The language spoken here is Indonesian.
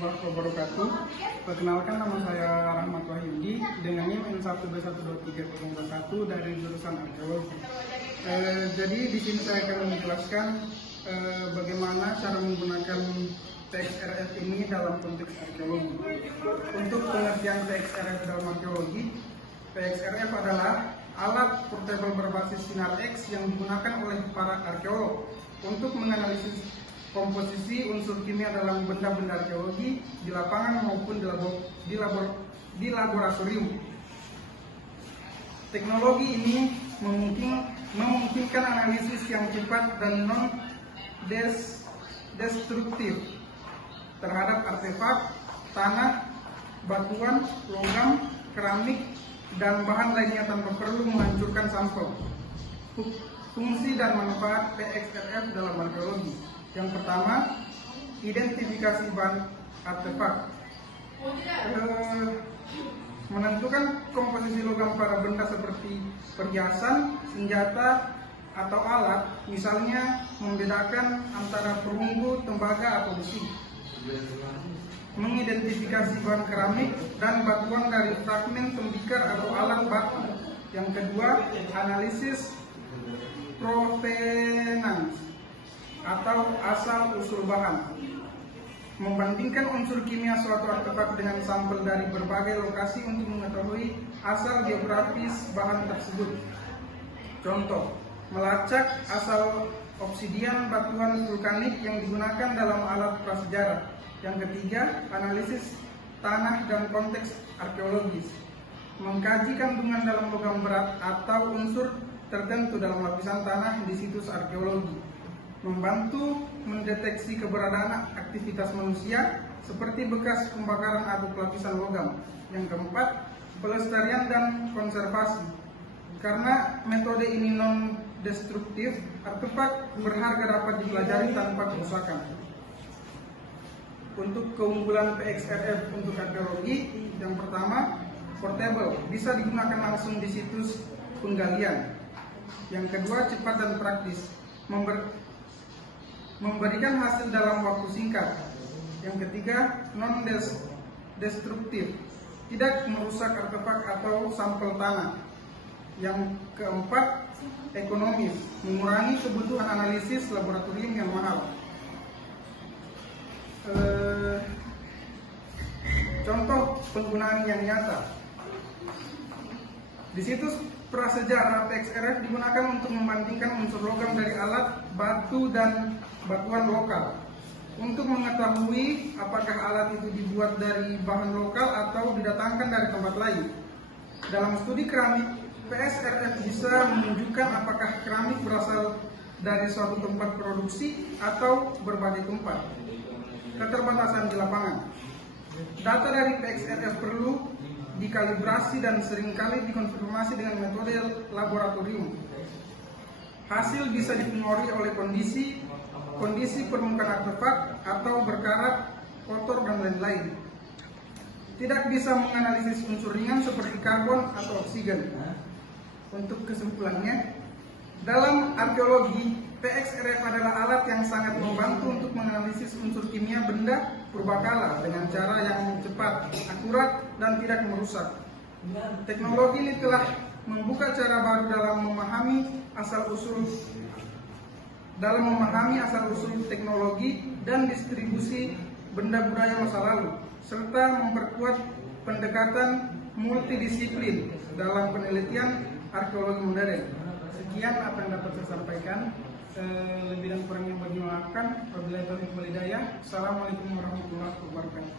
warahmatullahi wabarakatuh. Perkenalkan, nama saya Rahmat Wahyudi dengan NIM N1B12301 dari jurusan arkeologi. Jadi di sini saya akan menjelaskan bagaimana cara menggunakan TXRF ini dalam konteks arkeologi. Untuk pengertian TXRF dalam arkeologi, TXRF adalah alat portable berbasis sinar X yang digunakan oleh para arkeolog untuk menganalisis komposisi unsur kimia dalam benda-benda arkeologi di lapangan maupun di laboratorium. Teknologi ini memungkinkan analisis yang cepat dan non-destruktif terhadap artefak, tanah, batuan, logam, keramik, dan bahan lainnya tanpa perlu menghancurkan sampel. Fungsi dan manfaat TXRF dalam arkeologi. Yang pertama, identifikasi bahan artefak. Menentukan komposisi logam pada benda seperti perhiasan, senjata, atau alat, misalnya membedakan antara perunggu, tembaga, atau besi. Mengidentifikasi bahan keramik dan batuan dari fragmen tembikar atau alat batu. Yang kedua, analisis provenance atau asal usul bahan. Membandingkan unsur kimia suatu artefak dengan sampel dari berbagai lokasi untuk mengetahui asal geografis bahan tersebut. Contoh, melacak asal obsidian batuan vulkanik yang digunakan dalam alat prasejarah. Yang ketiga, analisis tanah dan konteks arkeologis. Mengkaji kandungan dalam logam berat atau unsur tertentu dalam lapisan tanah di situs arkeologi. Membantu mendeteksi keberadaan aktivitas manusia seperti bekas pembakaran atau lapisan logam. Yang keempat, pelestarian dan konservasi. Karena metode ini non-destruktif, artefak berharga dapat dipelajari tanpa kerusakan. Untuk keunggulan TXRF untuk arkeologi, yang pertama, portable, bisa digunakan langsung di situs penggalian. Yang kedua, cepat dan praktis, memberikan hasil dalam waktu singkat. Yang ketiga, non-destruktif, tidak merusak artefak atau sampel tanah. Yang keempat, ekonomis, mengurangi kebutuhan analisis laboratorium yang mahal. Contoh penggunaan yang nyata. Di situs prasejarah, TXRF digunakan untuk membandingkan unsur logam dari alat, batu, dan batuan lokal untuk mengetahui apakah alat itu dibuat dari bahan lokal atau didatangkan dari tempat lain. Dalam studi keramik, TXRF bisa menunjukkan apakah keramik berasal dari suatu tempat produksi atau berbagai tempat. Keterbatasan di lapangan. Data dari TXRF perlu dikalibrasi dan seringkali dikonfirmasi dengan metode laboratorium. Hasil bisa dipengaruhi oleh kondisi permukaan artefak atau berkarat, kotor, dan lain-lain. Tidak bisa menganalisis unsur ringan seperti karbon atau oksigen. Untuk kesimpulannya, dalam arkeologi, TXRF adalah alat yang sangat membantu untuk menganalisis unsur kimia benda purbakala dengan cara yang cepat, akurat, dan tidak merusak. Teknologi ini telah membuka cara baru dalam memahami asal-usul teknologi dan distribusi benda budaya masa lalu, serta memperkuat pendekatan multidisiplin dalam penelitian arkeologi modern. Sekian apa yang dapat saya sampaikan. Lebih dan kurangnya mohon dimaafkan. Wabillahi taufiq wal hidayah. Assalamualaikum warahmatullahi wabarakatuh.